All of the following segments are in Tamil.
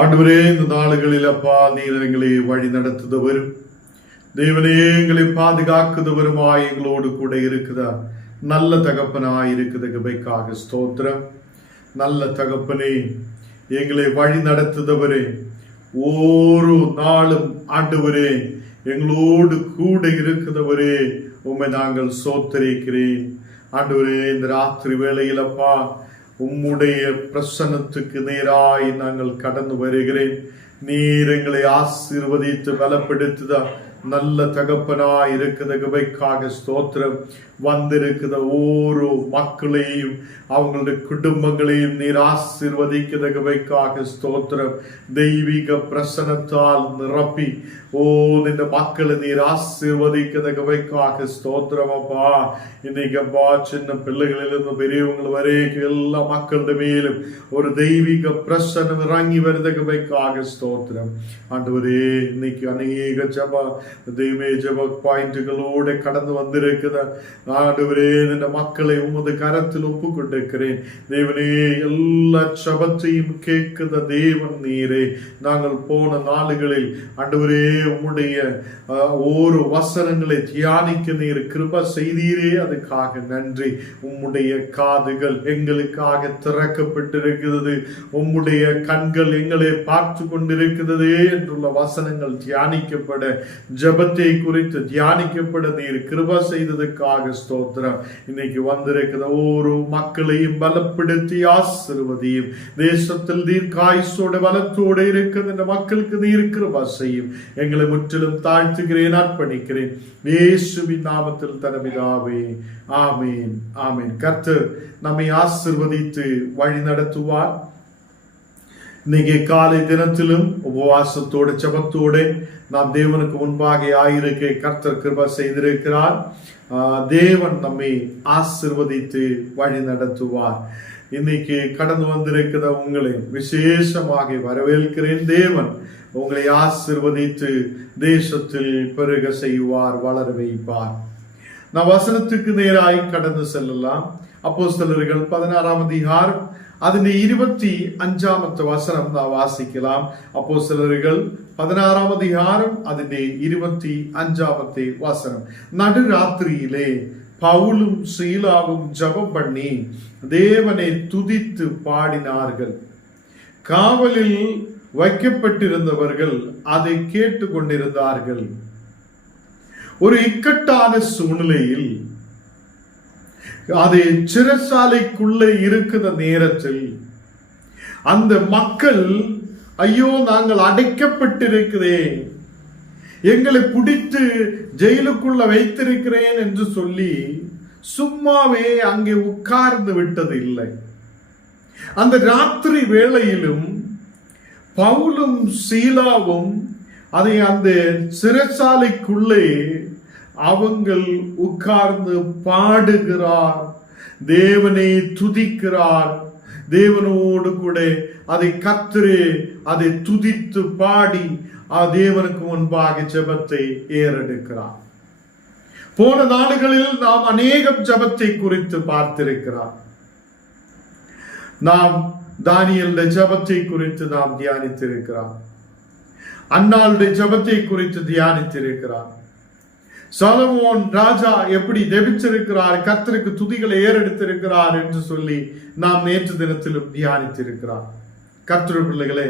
ஆண்டவரே இந்த நாளுகளில் அப்பா நீர் எங்களை வழி நடத்துதவரும். தேவனே எங்களை பாதுகாக்குதவருமாய் எங்களோடு கூட இருக்குதா? நல்ல தகப்பனாய் இருக்குது கபைக்காக ஸ்தோத்திரம். நல்ல தகப்பனே எங்களை வழி நடத்துதவரே. ஒரு நாளும் ஆண்டவரே எங்களோடு கூட இருக்குதவரே. உண்மை நாங்கள் சோத்தரிக்கிறேன் ஆண்டவரே இந்த ராத்திரி வேளையில் அப்பா உம்முடைய பிரசன்னத்துக்கு நேராய் நாங்கள் கடந்து வருகிறேன். நீர் எங்களை ஆசீர்வதித்து பலப்படுத்துதா. நல்ல தகப்பனா இருக்கிற கிருபைக்காக ஸ்தோத்திரம். வந்திருக்கிற ஓரோ மக்களையும் அவங்களுடைய குடும்பங்களையும் நீர் ஆசிர்வதிக்கிற கிருபைக்காக ஸ்தோத்திரம். தெய்வீக பிரசனத்தால் நிரப்பி ஓ இந்த மக்களை நீர் ஆசிர்வதிக்கிற கிருபைக்காக ஸ்தோத்திரம் அப்பா. இன்னைக்கு அப்பா சின்ன பிள்ளைகளிலிருந்து பெரியவங்க வரைக்கும் எல்லா மக்களுடைய மேலும் ஒரு தெய்வீக பிரசனம் இறங்கி வருத கிருபைக்காக ஸ்தோத்திரம். ஆண்டவரே இன்னைக்கு அநேக ஜப தெய்வமே ஜப பாயிண்ட்டுகளோட கடந்து வந்திருக்குத ஆண்டவரே இந்த மக்களை உமது கரத்தில் ஒப்பு கொண்டிருக்கிறேன் தேவனே எல்லா ஜபத்தையும் கேட்குத தேவன் நீரே நாங்கள் போன நாளுகளில் ஆண்டவரே உம்முடைய அஹ், ஒரு வசனங்களை தியானிக்க நீர் கிருப செய்தீரே அதுக்காக நன்றி உம்முடைய காதுகள் எங்களுக்காக திறக்கப்பட்டிருக்கிறது உம்முடைய கண்கள் எங்களை பார்த்து கொண்டிருக்கிறது என்றுள்ள வசனங்கள் தியானிக்கப்பட ஜபத்தை குறித்து தியானிக்கப்பட நீர் கிருபா செய்ததுக்காக ஸ்தோத்திரம். இன்னைக்கு வந்திருக்கிற ஒரு மக்களையும் பலப்படுத்தி ஆசிர்வதியும். தேசத்தில் தீர்க்காயுசோட பலத்தோடு இருக்கிற இந்த மக்களுக்கு நீர் கிருபா செய்யும். எங்களை முற்றிலும் தாழ்த்துகிறேன் அர்ப்பணிக்கிறேன். இயேசுவின் நாமத்தில் தனமிதாவே ஆமீன் ஆமீன். கர்த்தர் நம்மை ஆசிர்வதித்து வழி நடத்துவார். இன்னைக்கு காலை தினத்திலும் உபவாசத்தோடு ஜெபத்தோடு நாம் தேவனுக்கு முன்பாக ஆயிருக்க கர்த்தர் கிருப செய்திருக்கிறார். தேவன் நம்மை ஆசிர்வதித்து வழி நடத்துவார். இன்னைக்கு கடந்து வந்திருக்கிற உங்களை விசேஷமாக வரவேற்கிறேன். தேவன் உங்களை ஆசிர்வதித்து தேசத்தில் பெருக செய்வார் வளர வைப்பார். நான் வசனத்துக்கு நேராய் கடந்து செல்லலாம் அப்போஸ்தலர்கள் பதினாறாம் அதிகாரம் അതിന്റെ ഇരുപത്തി അഞ്ചാമത്തെ വസനം നാം വാസിക്കലാം അപ്പോസ്തലറുകൾ പതിനാറാം അധികാരം അതിന്റെ ഇരുപത്തി അഞ്ചാമത്തെ വസനം നടുരാത്രിയിലെ പൗലും ശീലാവും ജപം பண்ணி தேவனை துதித்து பாடினார்கள் காவலில் வைக்கப்பட்டிருந்தவர்கள் அதை கேட்டு கொண்டிருந்தார்கள் ஒரு இக்கட்டான சூழ்நிலையில் அது சிறைச்சாலைக்குள்ளே இருக்கிற நேரத்தில் அந்த மக்கள் ஐயோ நாங்கள் அடைக்கப்பட்டிருக்கிறேன். எங்களை பிடித்து ஜெயிலுக்குள்ள வைத்திருக்கிறேன் என்று சொல்லி சும்மாவே அங்கே உட்கார்ந்து விட்டது இல்லை அந்த ராத்திரி வேளையிலும் பவுலும் சீலாவும் அதை அந்த சிறைச்சாலைக்குள்ளே அவங்கள் உட்கார்ந்து பாடுகிறார். தேவனை துதிக்கிறார். தேவனோடு கூட அதை கத்திரே அதை துதித்து பாடி ஆ தேவனுக்கு முன்பாக ஜெபத்தை ஏறெடுக்கிறார். போன நாடுகளில் நாம் அநேகம் ஜெபத்தை குறித்து பார்த்திருக்கிறார். நாம் தானியலுடைய ஜெபத்தை குறித்து நாம் தியானித்திருக்கிறார். அன்னாளுடைய ஜெபத்தை குறித்து தியானித்திருக்கிறார். சலமோன் ராஜா எப்படி ஜெபிச்சிருக்கிறார்? கர்த்தருக்கு துதிகளை ஏறெடுத்திருக்கிறார் என்று சொல்லி நாம் நேற்று தினத்திலும் தியானித்திருக்கிறார். கர்த்தர் பிள்ளைகளே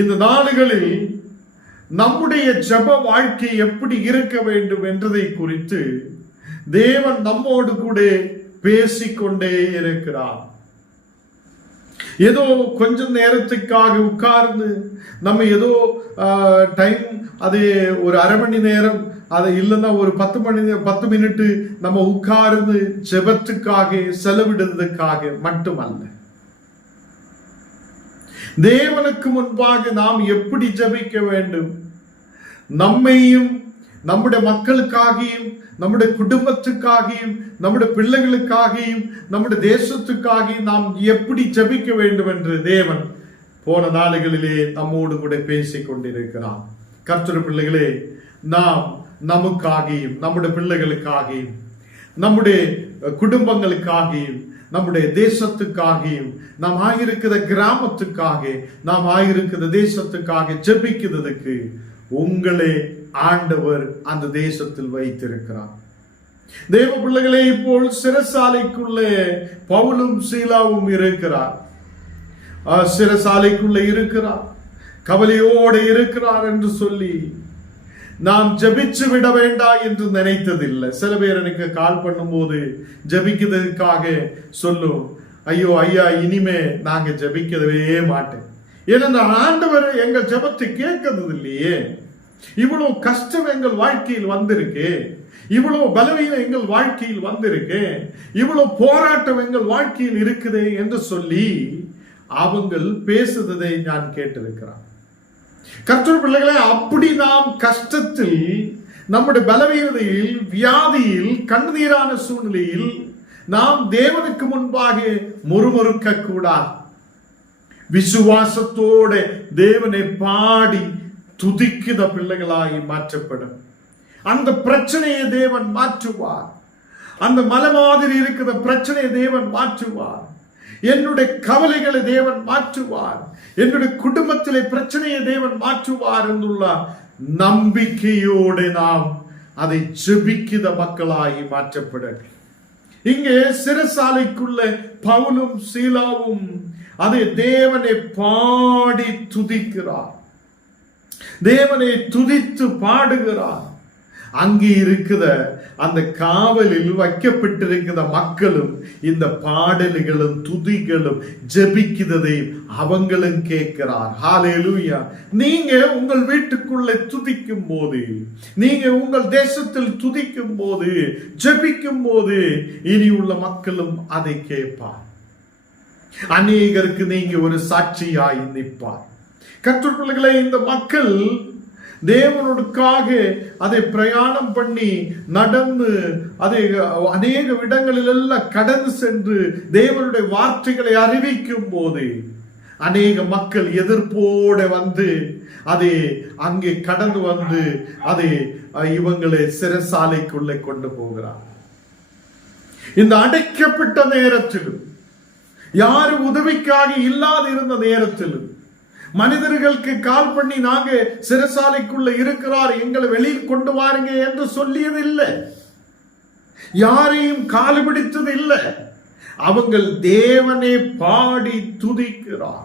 இந்த நாடுகளில் நம்முடைய ஜெப வாழ்க்கை எப்படி இருக்க வேண்டும் என்றதை குறித்து தேவன் நம்மோடு கூட பேசிக்கொண்டே இருக்கிறார். ஏதோ கொஞ்சம் நேரத்துக்காக உட்கார்ந்து நம்ம ஏதோ டைம் அது ஒரு அரை மணி நேரம் அது இல்லைன்னா ஒரு பத்து மணி பத்து மினிட்டு நம்ம உட்கார்ந்து ஜெபத்துக்காக செலவிடுறதுக்காக மட்டுமல்ல. தேவனுக்கு முன்பாக நாம் எப்படி ஜெபிக்க வேண்டும்? நம்மையும் நம்முடைய மக்களுக்காகியும் நம்முடைய குடும்பத்துக்காகியும் நம்முடைய பிள்ளைகளுக்காகியும் நம்முடைய தேசத்துக்காகியும் நாம் எப்படி ஜெபிக்க வேண்டும் என்று தேவன் போன நாடுகளிலே நம்மோடு கூட பேசிக் கொண்டிருக்கிறான் கர்த்தர் பிள்ளைகளே நாம் நமக்காகியும் நம்முடைய பிள்ளைகளுக்காகியும் நம்முடைய குடும்பங்களுக்காகியும் நம்முடைய தேசத்துக்காகியும் நாம் ஆகியிருக்கிற கிராமத்துக்காக நாம் ஆகியிருக்கிற தேசத்துக்காக ஜெபிக்கிறதுக்கு உங்களே ஆண்டவர் அந்த தேசத்தில் வைத்திருக்கிறார். தேவ பிள்ளைகளே இப்போ சிறசாலைக்குள்ளே பவுலும் சீலாவும் இருக்கிறார். சிறசாலைக்குள்ளே இருக்கிறார். கவலையோடு இருக்கிறார் என்று சொல்லி நாம் ஜபிச்சு விட வேண்டாம் என்று நினைத்ததில்லை. சில பேர் எனக்கு கால் பண்ணும்போது ஜபிக்கிறதுக்காக சொல்லும் ஐயோ ஐயா இனிமே நாங்க ஜபிக்கவே மாட்டேன் ஏன்னா ஆண்டவர் எங்கள் ஜபத்தை கேட்கறது இல்லையே இவ்வளவு கஷ்டம் எங்கள் வாழ்க்கையில் வந்திருக்கு. இவ்வளவு பலவீனம் எங்கள் வாழ்க்கையில் வந்திருக்கு. இவ்வளவு போராட்டம் எங்கள் வாழ்க்கையில் இருக்குது என்று சொல்லி அவங்கள் பேசுவதை நான் கேட்டிருக்கிறான். கர்த்தர் பிள்ளைகளை அப்படி நாம் கஷ்டத்தில் நம்முடைய பலவீனதையில் வியாதியில் கண்ணீரான சூழ்நிலையில் நாம் தேவனுக்கு முன்பாக முறுமுறுக்க கூடாது விசுவாசத்தோட தேவனை பாடி துதிக்குத பிள்ளைகளாய் மாற்றப்படும். அந்த பிரச்சனையை தேவன் மாற்றுவார். அந்த மலை மாதிரி இருக்கிற பிரச்சனையை தேவன் மாற்றுவார். என்னுடைய கவலைகளை தேவன் மாற்றுவார். என்னுடைய குடும்பத்திலே பிரச்சனையை தேவன் மாற்றுவார் என்றுள்ள நம்பிக்கையோடு நாம் அதை ஜெபிக்கிற மக்களாகி மாற்றப்பட இங்கே சிறைசாலைக்குள்ள பவுலும் சீலாவும் அதை தேவனை பாடி துதிக்கிறார். தேவனை துதித்து பாடுகிறார். அங்கே இருக்கிற அந்த காவலில் வைக்கப்பட்டிருக்கிற மக்களும் இந்த பாடல்களும் துதிகளும் ஜபிக்கிறதையும் அவங்களும் கேட்கிறார். ஹalleluya. நீங்க உங்கள் வீட்டுக்குள்ளே துதிக்கும் போது நீங்க உங்கள் தேசத்தில் துதிக்கும் போது ஜெபிக்கும் போது இனி உள்ள மக்களும் அதை கேட்பார். அநேகருக்கு நீங்க ஒரு சாட்சியாய் நிற்பார். கற்றுக்கொள்களை இந்த மக்கள் தேவனுக்காக அதை பிரயாணம் பண்ணி நடந்து அதை அநேக இடங்களிலெல்லாம் கடந்து சென்று தேவனுடைய வார்த்தைகளை அறிவிக்கும் போது அநேக மக்கள் எதிர்ப்போட வந்து அதை அங்கே கடந்து வந்து அதை இவங்களை சிறைசாலைக்குள்ளே கொண்டு போகிறார். இந்த அடைக்கப்பட்ட நேரத்திலும் யாரும் உதவிக்காக இல்லாதிருந்த நேரத்திலும் மனிதர்களுக்கு கால் பண்ணி நாங்க சிறைசாலைக்குள்ள இருக்கிறார் எங்களை வெளியில் கொண்டு வாருங்க என்று சொல்லியது இல்லை யாரையும் கால் பிடித்தது இல்லை அவங்கள் தேவனை பாடி துதிக்கிறார்.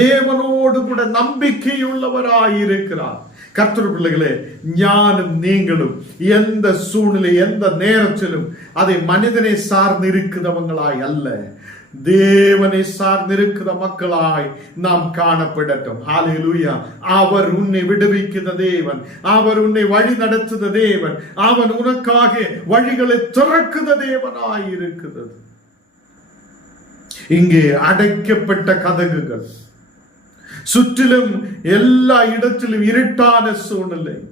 தேவனோடு கூட நம்பிக்கையுள்ளவராய் இருக்கிறார் கர்த்தர் பிள்ளைகளே ஞானும் நீங்களும் எந்த சூழ்நிலை எந்த நேரத்திலும் அதை மனிதனை சார்ந்து இருக்கிறவங்களாய் அல்ல. தேவனை சார்ந்திருக்கிற மக்களாய் நாம் காணப்படட்டும். ஹாலேலூயா அவர் உன்னை விடுவிக்கிற தேவன். அவர் உன்னை வழி நடத்துகிற தேவன். அவன் உனக்காக வழிகளை திறக்குத தேவனாய் இருக்கிறது. இங்கே அடைக்கப்பட்ட கதகுகள். சுற்றிலும் எல்லா இடத்திலும் இருட்டான சூழ்நிலை.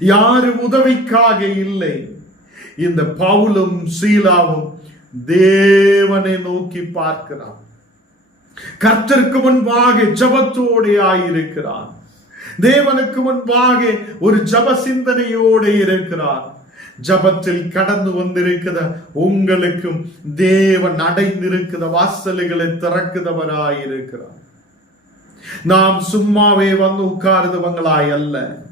யாரும் உதவிக்காக இல்லை. இந்த பவுலும் சீலாவும் தேவனை நோக்கி பார்க்கிறான். கர்த்தருக்கு முன்பாக ஜபத்தோடு ஆயிருக்கிறான். தேவனுக்கு முன்பாக ஒரு ஜப சிந்தனையோடு இருக்கிறார் ஜபத்தில் கடந்து வந்திருக்கிற உங்களுக்கும் தேவன் அடைந்திருக்கிற வாசல்களை திறக்குதவராயிருக்கிறார் நாம் சும்மாவே வந்து உட்கார்ந்தவங்களாய் அல்ல.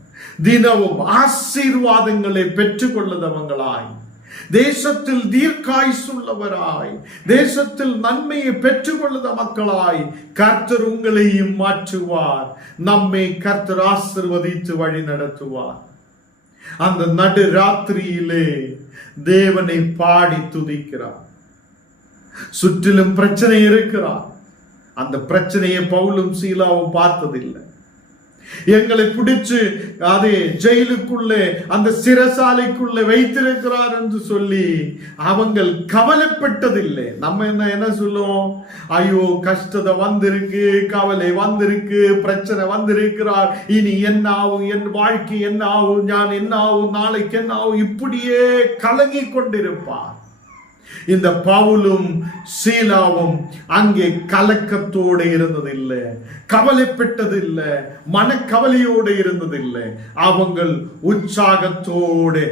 தினமும் ஆசீர்வாதங்களை பெற்றுக்கொள்ளுதவங்களாய். தேசத்தில் தீர்க்காயுள்ளவராய் தேசத்தில் நன்மையை பெற்றுக்கொள்ளுத மக்களாய் கர்த்தர் உங்களையும் மாற்றுவார். நம்மை கர்த்தர் ஆசிர்வதித்து வழி நடத்துவார். அந்த நடு ராத்திரியிலே தேவனை பாடி துதிக்கிறார். சுற்றிலும் பிரச்சனை இருக்கிறார். அந்த பிரச்சனையை பவுலும் சீலாவும் பார்த்ததில்லை. எங்களை பிடிச்சு அது ஜெயிலுக்குள்ளே அந்த சிறசாலைக்குள்ளே வைத்திருக்கிறார் என்று சொல்லி அவங்கள் கவலைப்பட்டதில்லை. நம்ம என்ன என்ன சொல்லுவோம்? ஐயோ கஷ்டத்தை வந்திருக்கு கவலை வந்திருக்கு பிரச்சனை வந்திருக்கிறார். இனி என்ன ஆகும்? என் வாழ்க்கை என்ன ஆகும்? நான் என்ன ஆகும்? நாளைக்கு என்ன ஆகும்? இப்படியே கலங்கி கொண்டிருப்பார். இந்த பவுலும் சீலாவும் அங்கே கலக்கத்தோடு இருந்ததில்லை கவலைப்பட்டதில்லை மனக்கவலையோடு இருந்ததில்லை. அவங்கள் உற்சாகத்தோடு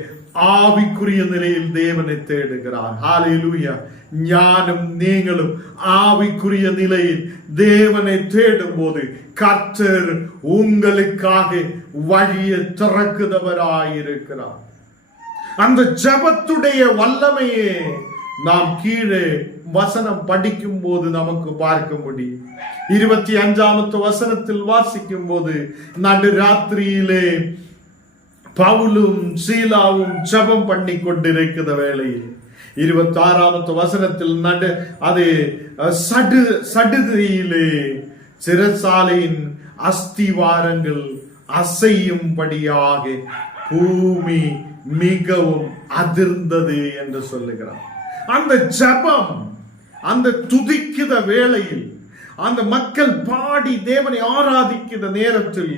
ஆவிக்குரிய நிலையில் தேவனை தேடுகிறார். ஹாலேலூயா ஞானம் நீங்களும் ஆவிக்குரிய நிலையில் தேவனை தேடும் போது கர்த்தர் உங்களுக்காக வழியை திறக்குதவராயிருக்கிறார். அந்த ஜபத்துடைய வல்லமையே நாம் கீழே வசனம் படிக்கும் போது நமக்கு பார்க்க முடியும் இருபத்தி அஞ்சாமத்து வசனத்தில் வாசிக்கும் போது நடுராத்திரியிலே பவுலும் சீலாவும் ஜபம் பண்ணி கொண்டிருக்கிற வேளையில். இருபத்தி ஆறாமத்து வசனத்தில் நடு அது அஹ், சடு சடுதியிலே சிறசாலையின் அஸ்திவாரங்கள் அசையும்படியாக பூமி மிகவும் அதிர்ந்தது என்று சொல்லுகிறார். அந்த ஜபம் அந்த துதிக்கிற வேளையில் அந்த மக்கள் பாடி தேவனை ஆராதிக்கிற நேரத்தில்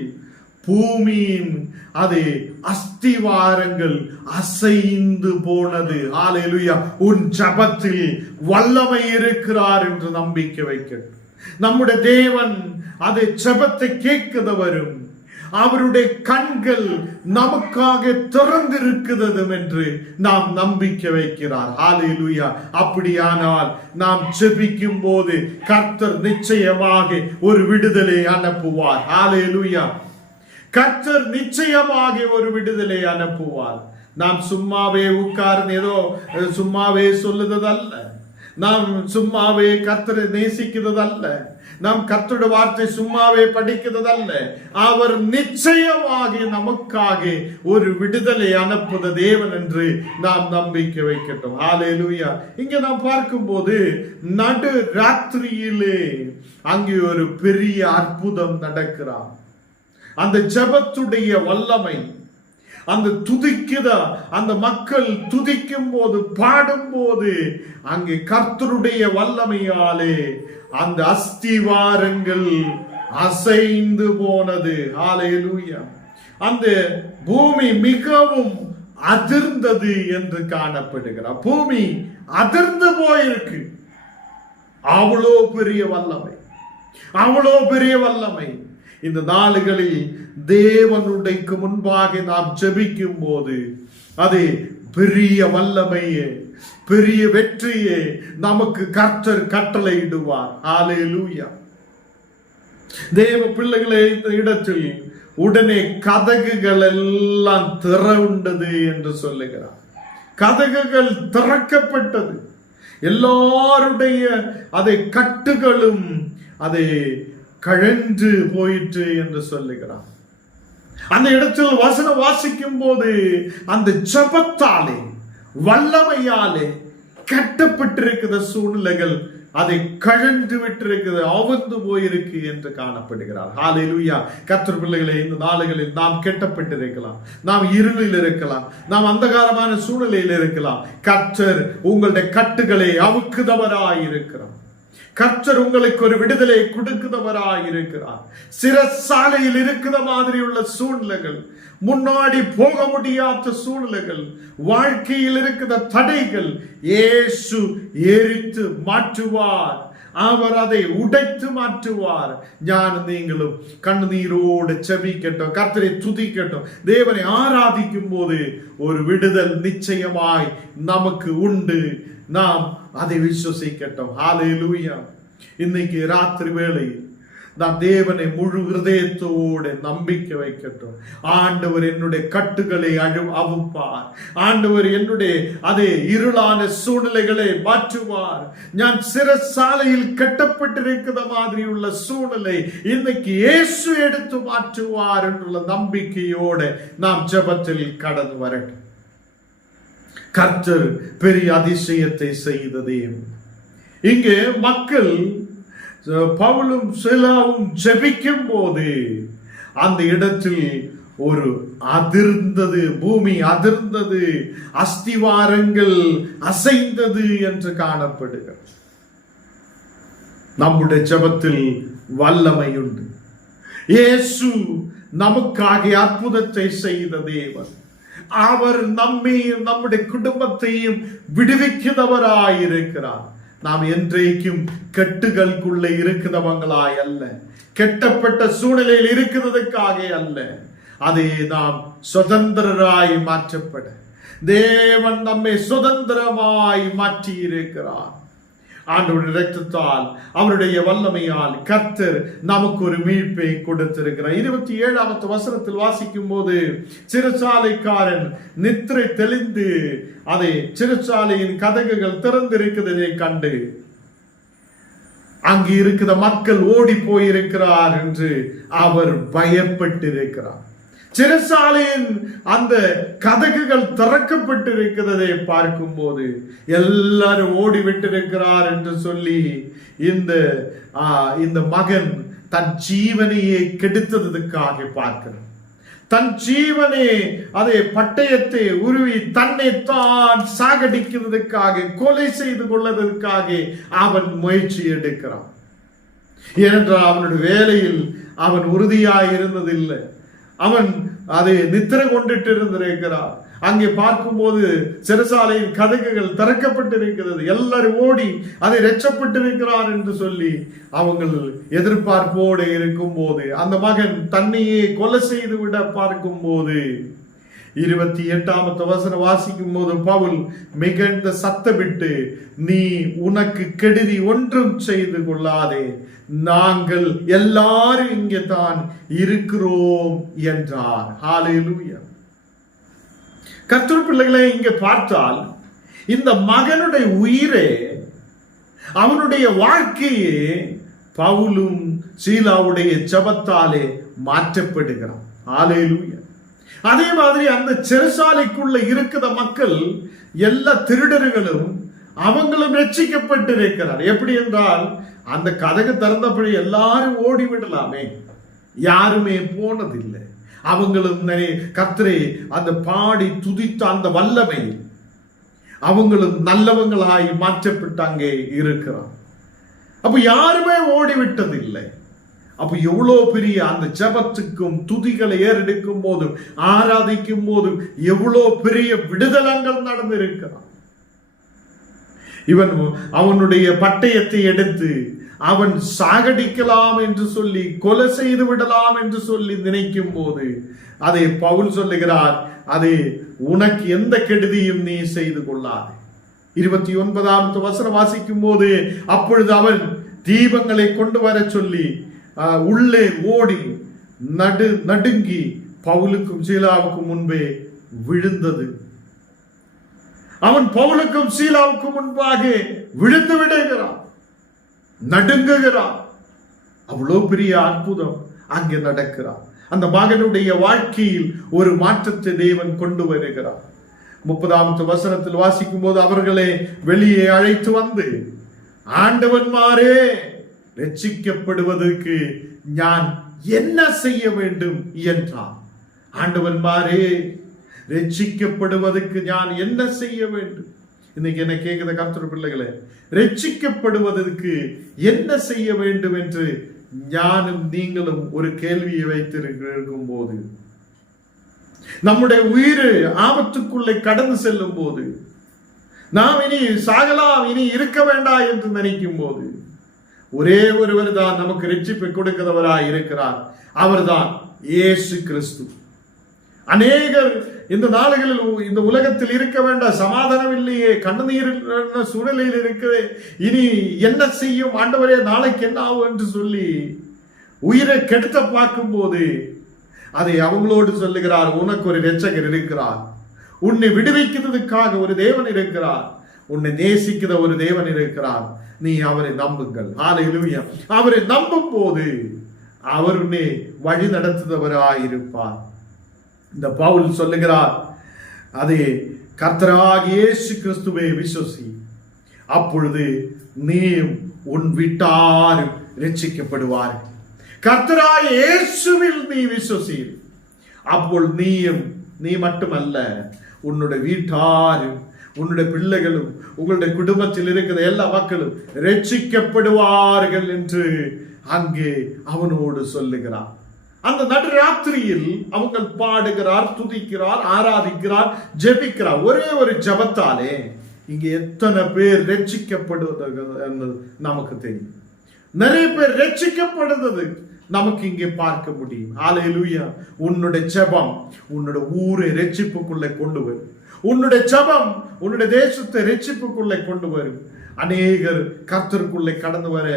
பூமியின் அது அஸ்திவாரங்கள் அசைந்து போனது. ஆலையிலுயா உன் ஜபத்தில் வல்லமை இருக்கிறார் என்று நம்பிக்கை வைக்க நம்முடைய தேவன் அதை ஜபத்தை கேட்கதவரும் அவருடைய கண்கள் நமக்காக திறந்திருக்கிறது என்று நாம் நம்பிக்கை வைக்கிறார். ஹalleluya. அப்படியானால் நாம் செபிக்கும் போது கர்த்தர் நிச்சயமாக ஒரு விடுதலை அனுப்புவார். ஹalleluya. கர்த்தர் நிச்சயமாக ஒரு விடுதலை அனுப்புவார். நாம் சும்மாவே உட்கார்ந்து ஏதோ சும்மாவே சொல்லுதல்ல நாம் சும்மாவே கர்த்தரை நேசிக்கிறதல்ல. நாம் கர்த்தருடைய வார்த்தை சும்மாவே படிக்கிறதல்ல. அவர் நிச்சயமாக நமக்காக ஒரு விடுதலை அனுப்புத தேவன் என்று நாம் நம்பிக்கை வைக்கட்டும். ஹalleluya இங்க நாம் பார்க்கும்போது நடு ராத்திரியிலே அங்கே ஒரு பெரிய அற்புதம் நடக்கிறார் அந்த ஜபத்துடைய வல்லமை அந்த துதிக்குதா? அந்த மக்கள் துதிக்கும் போது பாடும் போது அங்கே கர்த்தருடைய வல்லமையாலே அந்த அஸ்திவாரங்கள் அசைந்து போனது. ஹalleluya அந்த பூமி மிகவும் அதிர்ந்தது என்று காணப்படுகிறார். பூமி அதிர்ந்து போயிருக்கு. அவ்வளோ பெரிய வல்லமை. அவ்வளோ பெரிய வல்லமை. இந்த நாளுகளில் தேவனுடைக்கு முன்பாக நாம் ஜெபிக்கும் போது அது பெரிய வல்லமையே பெரிய வெற்றியே நமக்கு கர்த்தர் கட்டளையிடுவார். ஆலே லூயா தேவ பிள்ளைகளே இந்த இடத்தில் உடனே கதகுகள் எல்லாம் திறவுண்டது என்று சொல்லுகிறார். கதகுகள் திறக்கப்பட்டது. எல்லாருடைய அதை கட்டுகளும் அதை கழன்று போயிற்று என்று சொல்லுகிறார் அந்த இடத்தில் வசனம் வாசிக்கும் போது அந்த ஜபத்தாலே வல்லமையாலே கட்டப்பட்டிருக்கிற சூழ்நிலைகள் அதை கழன்று விட்டிருக்கிறது அவந்து போயிருக்கு என்று காணப்படுகிறார். ஹாலே லூயா கத்தர் பிள்ளைகளே இந்த நாளுகளில் நாம் கெட்டப்பட்டிருக்கலாம். நாம் இருளில் இருக்கலாம். நாம் அந்தகாரமான சூழ்நிலையில் இருக்கலாம். கற்றர் உங்களுடைய கட்டுகளை அவுக்குதவராய் இருக்கிறார் கர்த்தர் உங்களுக்கு ஒரு விடுதலை கொடுக்கிறவராய் இருக்கிறார் சிறசாலையில் இருக்கிற மாதிரி உள்ள சூழ்நிலைகள் முன்னாடி போக முடியாத சூழ்நிலைகள் வாழ்க்கையில் இருக்கிற தடைகள் ஏசு எரித்து மாற்றுவார். அவர் அதை உடைத்து மாற்றுவார். ஞான நீங்களும் கண்ணீரோடு செபிக்கட்டும் கர்த்தரை துதிக்கட்டும். தேவனை ஆராதிக்கும் போது ஒரு விடுதல் நிச்சயமாய் நமக்கு உண்டு. நாம் அதை விசுவசிக்கட்டும் ஹாலே லூயா இன்னைக்கு ராத்திரி வேளையில் நாம் தேவனை முழு ஹிருதயத்தோடு நம்பிக்கை வைக்கட்டும் ஆண்டவர் என்னுடைய கட்டுகளை அழு அவுப்பார் ஆண்டவர் என்னுடைய அதே இருளான சூழ்நிலைகளை மாற்றுவார் நான் சிறசாலையில் கட்டப்பட்டிருக்கிற மாதிரி உள்ள சூழ்நிலை இன்னைக்கு இயேசு எடுத்து மாற்றுவார் என்றுள்ள நம்பிக்கையோடு நாம் ஜபத்தில் கடந்து வரட்டும் கர்த்தர் பெரிய அதிசயத்தை செய்ததே. இங்கே மக்கள் பவுலும் சிலாவும் ஜெபிக்கும் போது அந்த இடத்தில் ஒரு அதிர்ந்தது பூமி அதிர்ந்தது அஸ்திவாரங்கள் அசைந்தது என்று காணப்படுகிறது. நம்முடைய ஜபத்தில் வல்லமை உண்டு. இயேசு நமக்காக அற்புதத்தை செய்த தேவன். அவர் நம்மையும் நம்முடைய குடும்பத்தையும் விடுவிக்கிறவராயிருக்கிறார். நாம் என்றைக்கும் கெட்டுகளுக்குள்ளே இருக்கிறவங்களாய் அல்ல. கெட்டப்பட்ட சூழ்நிலையில் இருக்கிறதுக்காக அல்ல. அதை நாம் சுதந்திரராய் மாற்றப்பட. தேவன் நம்மை சுதந்திரமாய் மாற்றி இருக்கிறார் ஆண்டவருடைய ரத்தத்தால் அவருடைய வல்லமையால் கர்த்தர் நமக்கு ஒரு மீட்பை கொடுத்திருக்கிறார். இருபத்தி ஏழாவது வசனத்தில் வாசிக்கும் போது சிறுசாலைக்காரன் நித்திரை தெளிந்து அதை சிறுசாலையின் கதகுகள் திறந்திருக்கிறதை கண்டு அங்கு இருக்கிற மக்கள் ஓடி போயிருக்கிறார் என்று அவர் பயப்பட்டிருக்கிறார். சிறைசாலையின் அந்த கதகுகள் திறக்கப்பட்டிருக்கிறதை பார்க்கும்போது எல்லாரும் ஓடிவிட்டிருக்கிறார் என்று சொல்லி இந்த இந்த மகன் தன் ஜீவனையே கெடுத்ததுக்காக பார்க்கிறார் தன் ஜீவனே அதை பட்டயத்தை உருவி தன்னை தான் சாகடிக்கிறதுக்காக கொலை செய்து கொள்வதற்காக அவன் முயற்சி எடுக்கிறான். ஏனென்றால் அவனுடைய வேலையில் அவன் உறுதியாக இருந்ததில்லை அவன் அதை நித்திரை கொண்டுட்டு இருந்திருக்கிறார் அங்கே பார்க்கும்போது சிறைசாலையின் கதகுகள் திறக்கப்பட்டிருக்கிறது. எல்லாரும் ஓடி அதை ரெச்சப்பட்டிருக்கிறார் என்று சொல்லி அவங்கள் எதிர்பார்ப்போடு இருக்கும்போது அந்த மகன் தன்னையே கொலை செய்து விட பார்க்கும்போது இருபத்தி எட்டாமத்து வசனம் வாசிக்கும் போது பவுல் மிகுந்த சத்தமிட்டு நீ உனக்கு கெடுதி ஒன்றும் செய்து கொள்ளாதே. நாங்கள் எல்லாரும் இங்கே தான் இருக்கிறோம் என்றார். ஹாலேலூயா கர்த்தர் பிள்ளைகளை இங்கே பார்த்தால் இந்த மகனுடைய உயிரே அவனுடைய வாழ்க்கையே பவுலும் சீலாவுடைய ஜபத்தாலே மாற்றப்படுகிறான். ஆலேலூயா அதே மாதிரி அந்த சிறைசாலைக்குள்ள இருக்கிற மக்கள் எல்லா திருடர்களும் அவங்களும் ரட்சிக்கப்பட்டிருக்கிறார். எப்படி என்றால் அந்த கதகு திறந்தபடி எல்லாரும் ஓடி விடலாமே. யாருமே போனதில்லை. அவங்களும் கத்திரை அந்த பாடி துதித்த அந்த வல்லமை அவங்களும் நல்லவங்களாய் மாற்றப்பட்டாங்க இருக்கிறார். அப்ப யாருமே ஓடிவிட்டதில்லை அப்ப எவ்வளவு பெரிய அந்த ஜபத்துக்கும் துதிகளை ஏறெடுக்கும் போதும் ஆராதிக்கும் போதும் எவ்வளவு பெரிய விடுதலங்கள் நடந்திருக்கிறான் இவன் அவனுடைய பட்டயத்தை எடுத்து அவன் சாகடிக்கலாம் என்று சொல்லி கொலை செய்து விடலாம் என்று சொல்லி நினைக்கும் போது அதை பவுல் சொல்லுகிறார் அது உனக்கு எந்த கெடுதியும் நீ செய்து கொள்ளாது. இருபத்தி ஒன்பதாம் வசனம் வாசிக்கும் போது அப்பொழுது அவன் தீபங்களை கொண்டு வர சொல்லி உள்ளே ஓடி நடு நடுங்கி பவுலுக்கும் சீலாவுக்கும் முன்பே விழுந்தது. அவன் பவுலுக்கும் சீலாவுக்கும் முன்பாக விழுந்து விடுகிறான். நடுங்குகிறான். அவ்வளவு பெரிய அற்புதம் அங்கே நடக்கிறான். அந்த மகனுடைய வாழ்க்கையில் ஒரு மாற்றத்தை தேவன் கொண்டு வருகிறார் முப்பதாமத்து வசனத்தில் வாசிக்கும் போது அவர்களை வெளியே அழைத்து வந்து ஆண்டவன்மாரே ரட்சிக்கப்படுவதற்கு நான் என்ன செய்ய வேண்டும் என்றார் ஆண்டவன் மாறே ரட்சிக்கப்படுவதற்கு நான் என்ன செய்ய வேண்டும்? இன்னைக்கு என்ன கேட்குற கருத்துரு பிள்ளைகளே? ரட்சிக்கப்படுவதற்கு என்ன செய்ய வேண்டும் என்று ஞானும் நீங்களும் ஒரு கேள்வியை வைத்திருக்கும் போது நம்முடைய உயிர் ஆபத்துக்குள்ளே கடந்து செல்லும் போது நாம் இனி சாகலாம் இனி இருக்க வேண்டாம் என்று நினைக்கும் போது ஒரே ஒருவர் தான் நமக்கு ரட்சிப்பை கொடுக்கிறவராய் இருக்கிறார். அவர்தான் இயேசு கிறிஸ்து. அநேகர் இந்த நாடுகளில் உ- இந்த உலகத்தில் இருக்க வேண்டாம் சமாதானம் இல்லையே கண்ணீர் சூழலில் இருக்கிறே. இனி என்ன செய்யும்? ஆண்டவரே நாளைக்கு என்ன ஆகும் என்று சொல்லி உயிரை கெடுத்த பார்க்கும்போது அதை அவங்களோடு சொல்லுகிறார் உனக்கு ஒரு ரட்சகர் இருக்கிறார். உன்னை விடுவிக்கிறதுக்காக ஒரு தேவன் இருக்கிறார். உன்னை நேசிக்கிற ஒரு தேவன் இருக்கிறார். நீ அவரை நம்புங்கள். ஹalleluya. அவரை நம்பும் போது அவர் உன்னை வழி நடத்துபவராயிருப்பார் இந்த பவுல் சொல்லுகிறார் அது கர்த்தராக இயேசு கிறிஸ்துவை விசுவசி அப்பொழுது நீயும் உன் விட்டாரும் ரட்சிக்கப்படுவார் கர்த்தராக இயேசுவில் நீ விசுவசி அப்பொழுது நீயும் நீ மட்டுமல்ல உன்னுடைய வீட்டாரும் உன்னுடைய பிள்ளைகளும் உங்களுடைய குடும்பத்தில் இருக்கிற எல்லா மக்களும் ரட்சிக்கப்படுவார்கள் என்று அங்கே அவனோடு சொல்லுகிறான். அந்த நடுராத்திரியில் அவங்கள் பாடுகிறார் துதிக்கிறார் ஆராதிக்கிறார் ஜெபிக்கிறார். ஒரே ஒரு ஜெபத்தாலே இங்க எத்தனை பேர் ரட்சிக்கப்படுவது நமக்கு தெரியும். நிறைய பேர் ரட்சிக்கப்படுவது நமக்கு இங்கே பார்க்க முடியும். ஹalleluya. உன்னுடைய ஜெபம் உன்னுடைய ஊரை ரட்சிப்புக்குள்ளே கொண்டு வரும். உன்னுடைய ஜபம் உன்னுடைய தேசத்தை ரட்சிப்புக்குள்ளே கொண்டு வரும் அநேகர் கர்த்தருக்குள்ளே கடந்து வர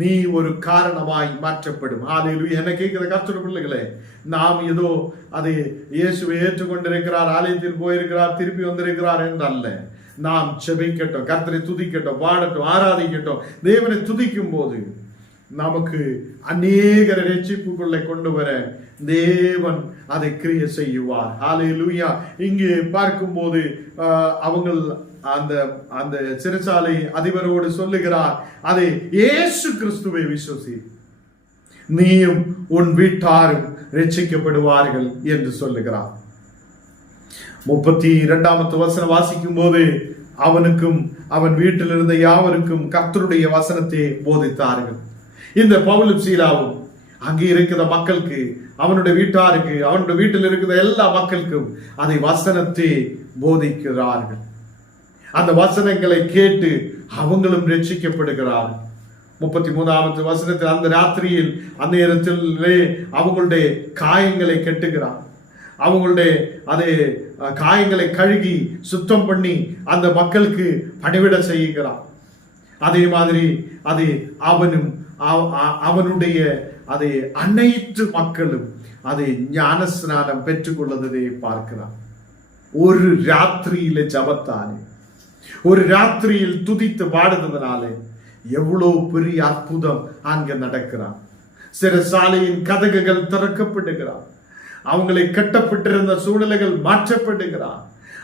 நீ ஒரு காரணமாய் மாற்றப்படும். ஆலையில் என்ன கேட்கிற கர்த்தர் பிள்ளைகளே? நாம் ஏதோ அது இயேசுவை ஏற்றுக்கொண்டிருக்கிறார் ஆலயத்தில் போயிருக்கிறார் திருப்பி வந்திருக்கிறார் என்றல்ல. நாம் செபிக்கட்டும் கர்த்தரை துதிக்கட்டும் பாடட்டும் ஆராதிக்கட்டும். தேவனை துதிக்கும் போது நமக்கு அநேகர் ரட்சிப்புக்குள்ளே கொண்டு வர தேவன் அதை கிரிய செய்யுவார். ஹalleluya இங்கே பார்க்கும்போது அவங்கள் அந்த அந்த சிறைச்சாலை அதிபரோடு சொல்லுகிறார் அதை இயேசு கிறிஸ்துவை விசுவசி நீயும் உன் வீட்டாரும் ரட்சிக்கப்படுவார்கள் என்று சொல்லுகிறார். முப்பத்தி இரண்டாமத்து வசனம் வாசிக்கும் போது அவனுக்கும் அவன் வீட்டில் இருந்த யாவருக்கும் கர்த்தருடைய வசனத்தை போதித்தார்கள். இந்த பவுலும் சீலாவும் அங்கே இருக்கிற மக்களுக்கு அவனுடைய வீட்டாருக்கு அவனுடைய வீட்டில் இருக்கிற எல்லா மக்களுக்கும் அதை வசனத்தை போதிக்கிறார்கள். அந்த வசனங்களை கேட்டு அவங்களும் ரட்சிக்கப்படுகிறார்கள். முப்பத்தி மூணாவது வசனத்தில் அந்த ராத்திரியில் அந்த நேரத்திலே அவங்களுடைய காயங்களை கெட்டுகிறார். அவங்களுடைய அது காயங்களை கழுகி சுத்தம் பண்ணி அந்த மக்களுக்கு பணிவிட செய்கிறார். அதே மாதிரி அது அவனும் அவனுடைய அதை அனைத்து மக்களும் அதை ஞானஸ்நானம் பெற்றுக்கொள்வதை பார்க்கிறான் ஒரு ராத்திரியில ஜபத்தாலே ஒரு ராத்திரியில் துதித்து பாடுனதுனாலே எவ்வளோ பெரிய அற்புதம் அங்க நடக்கிறான் சிறசாலையின் கதகுகள் திறக்கப்படுகிறான் அவங்களை கட்டப்பட்டிருந்த சூழ்நிலைகள் மாற்றப்படுகிறான்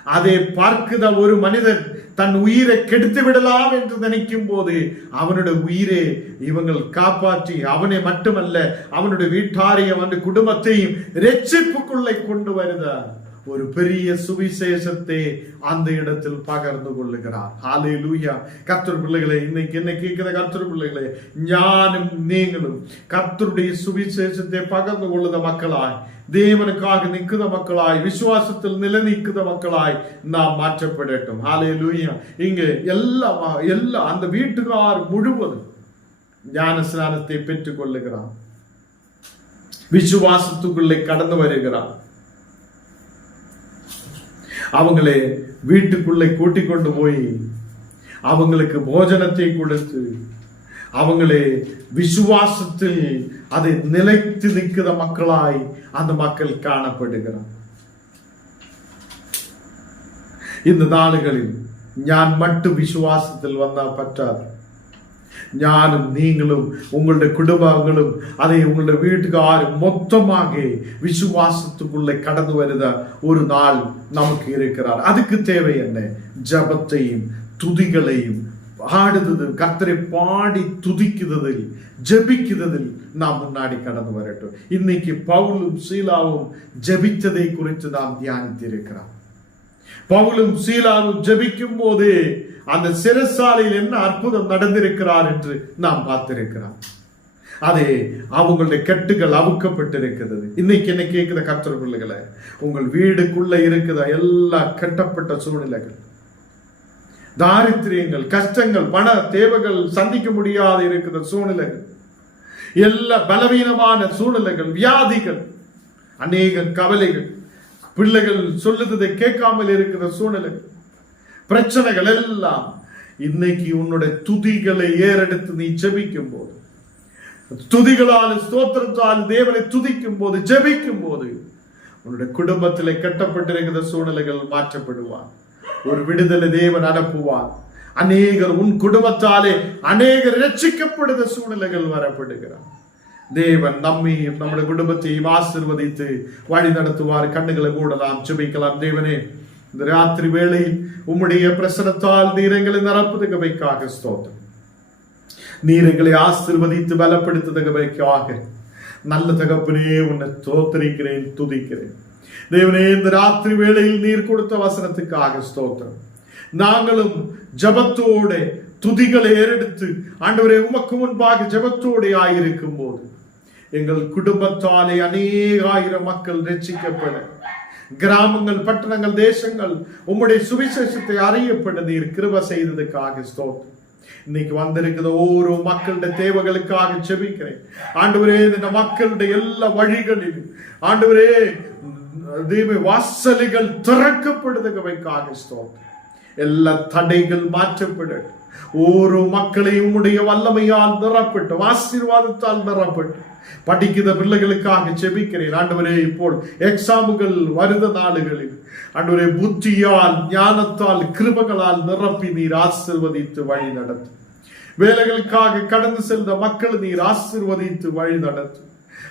அதை பார்க்குத ஒரு மனிதன் தன் உயிரை கெடுத்து விடலாம் என்று நினைக்கும் போது அவனுடைய உயிரை இவங்கள் காப்பாற்றி அவனை மட்டுமல்ல அவனுடைய வீட்டாரையும் அவனுடைய குடும்பத்தையும் ரட்சிப்புக்குள்ளே கொண்டு வருகிறார் ஒரு பெரிய சுவிசேஷத்தை அந்த இடத்தில் பகிர்ந்து கொள்ளுகிறார். ஹாலே லூயா கர்த்தர் பிள்ளைகளே இன்னைக்கு என்ன கேட்கிற கர்த்தர் பிள்ளைகளே ஞானும் நீங்களும் கர்த்தருடைய சுவிசேஷத்தை பகிர்ந்து கொள்ளுத மக்களாய் தேவனுக்காக நிற்குத மக்களாய் விசுவாசத்தில் நிலை நிற்குத மக்களாய் நாம் மாற்றப்படட்டும் ஹாலே லூயா இங்க எல்லா எல்லா அந்த வீட்டுக்கார் முழுவதும் ஞான ஸ்நானத்தை பெற்றுக் கொள்ளுகிறான் விசுவாசத்துக்குள்ளே கடந்து வருகிறான் அவங்களை வீட்டுக்குள்ளே கூட்டிக் கொண்டு போய் அவங்களுக்கு போஜனத்தை கொடுத்து அவங்களை விசுவாசத்தில் அதை நிலைத்து நிற்கிற மக்களாய் அந்த மக்கள் காணப்படுகிறார் இந்த நாளுகளில் ஞான் மட்டும் விசுவாசத்தில் வந்தா பற்றாது ஞானும் நீங்களும் உங்களுடைய குடும்பங்களும் அதை உங்களுடைய வீட்டுக்காரும் மொத்தமாக விசுவாசத்துக்குள்ளே கடந்து வருத ஒரு நாள் நமக்கு இருக்கிறார் அதுக்கு தேவை என்ன ஜபத்தையும் துதிகளையும் பாடுறது கர்த்தரை பாடி துதிக்குததில் ஜெபிக்குததில் நாம் முன்னாடி கடந்து வரட்டும். இன்னைக்கு பவுலும் சீலாவும் ஜெபித்ததை குறித்து நாம் தியானித்திருக்கிறோம். பவுலும் சீலாவும் ஜபிக்கும் போது அந்த சிறைசாலையில் என்ன அற்புதம் நடந்திருக்கிறார் என்று நாம் பார்த்திருக்கிறோம். அதே அவங்களுடைய கட்டுகள் அவுக்கப்பட்டிருக்கிறது. இன்னைக்கு என்ன கேட்கிற கர்த்தர் பிள்ளைகளை உங்கள் வீடுக்குள்ள இருக்கிற எல்லா கட்டப்பட்ட சூழ்நிலைகள் தாரித்திரியங்கள் கஷ்டங்கள் பண தேவைகள் சந்திக்க முடியாத இருக்கிற சூழ்நிலைகள். எல்லா பலவீனமான சூழ்நிலைகள் வியாதிகள் அநேக கவலைகள் பிள்ளைகள் சொல்லுததை கேட்காமல் இருக்கிற சூழ்நிலைகள். பிரச்சனைகள் எல்லாம் இன்னைக்கு உன்னுடைய துதிகளை ஏறெடுத்து நீ ஜெபிக்கும் போது துதிகளால் ஸ்தோத்திரத்தால் தேவனை துதிக்கும் போது ஜெபிக்கும் போது உன்னுடைய குடும்பத்திலே கட்டப்பட்டிருக்கிற சூழ்நிலைகள் மாற்றப்படுவான். ஒரு விடுதலை தேவன் அனுப்புவார். அநேகர் உன் குடும்பத்தாலே அநேகர் ரட்சிக்கப்படுகிற சூழ்நிலைகள் வரப்படுகிறார். தேவன் நம்மையும் நம்முடைய குடும்பத்தையும் ஆசிர்வதித்து வழி நடத்துவார். கண்ணுகளை மூடலாம் சுபிக்கலாம் தேவனே இந்த ராத்திரி வேளையில் உம்முடைய பிரசனத்தால் நீரங்களை நிரப்புதகவைக்காக ஸ்தோத்திரம். நீர் எங்களை ஆசிர்வதித்து பலப்படுத்துதகவைக்காக நல்ல தகப்பனே உன்னை தோத்தரிக்கிறேன் துதிக்கிறேன். தேவனே இந்த ராத்திரி வேளையில் நீர் கொடுத்த வசனத்துக்காக ஸ்தோத்திரம் நாங்களும் ஜபத்தோட துதிகளை ஏறெடுத்து ஆண்டவரே உமக்கு முன்பாக ஜபத்தோടെ ஆயிருக்கும் போது எங்கள் குடும்பத்தாலே அநேகாயிரம் மக்கள் ரட்சிக்கப்பட கிராமங்கள் பட்டணங்கள் தேசங்கள் உம்முடைய சுவிசேஷத்தை அறியப்பட நீர் கிருப செய்ததுக்காக ஸ்தோத்திரம் இன்னைக்கு வந்திருக்கிற ஒவ்வொரு மக்களுடைய தேவைகளுக்காக ஜெபிக்கிறேன் ஆண்டவரே இந்த மக்களுடைய எல்லா வழிகளிலும் ஆண்டவரே தீமை வாசலிகள் திறக்கப்படுதுகவைக்காக எல்லா தடைகள் மாற்றப்படட்டும் ஒரு மக்களையும் உடைய வல்லமையால் நிரப்பட்டும் ஆசீர்வாதத்தால் நிரப்பட்டும். படிக்கிற பிள்ளைகளுக்காக செபிக்கிறேன் ஆண்டவரே இப்போ எக்ஸாமுகள் வருத நாடுகளில் ஆண்டவரே புத்தியால் ஞானத்தால் கிருபகளால் நிரப்பி நீர் ஆசிர்வதித்து வழி நடத்தும் வேலைகளுக்காக கடந்து செல்ந்த மக்கள் நீர் ஆசிர்வதித்து வழி நடத்தும்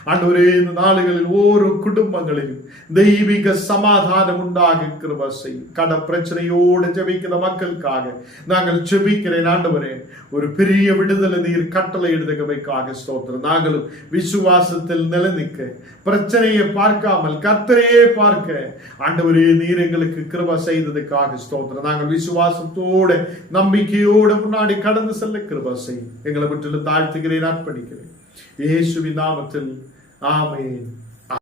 ஆண்டவரே இந்த நாடுகளில் ஒவ்வொரு குடும்பங்களிலும் தெய்வீக சமாதானம் உண்டாக கிருப செய்யும். கட பிரச்சனையோடு ஜெபிக்கிற மக்களுக்காக நாங்கள் ஜெபிக்கிறேன் ஆண்டவரே. ஒரு பெரிய விடுதலை நீர் கட்டளை எடுத்துக்கவைக்காக ஸ்தோத்திரம். நாங்களும் விசுவாசத்தில் நிலநிற்க பிரச்சனையை பார்க்காமல் கர்த்தரையே பார்க்க. ஆண்டவரே நீர் எங்களுக்கு கிருப செய்ததுக்காக ஸ்தோத்திரம். நாங்கள் விசுவாசத்தோடு நம்பிக்கையோடு முன்னாடி கடந்து செல்ல கிருப செய்யும். எங்களை முற்றிலும் தாழ்த்துகிறேன் அர்ப்பணிக்கிறேன். இயேசுவின் நாமத்தில் ஆமென்.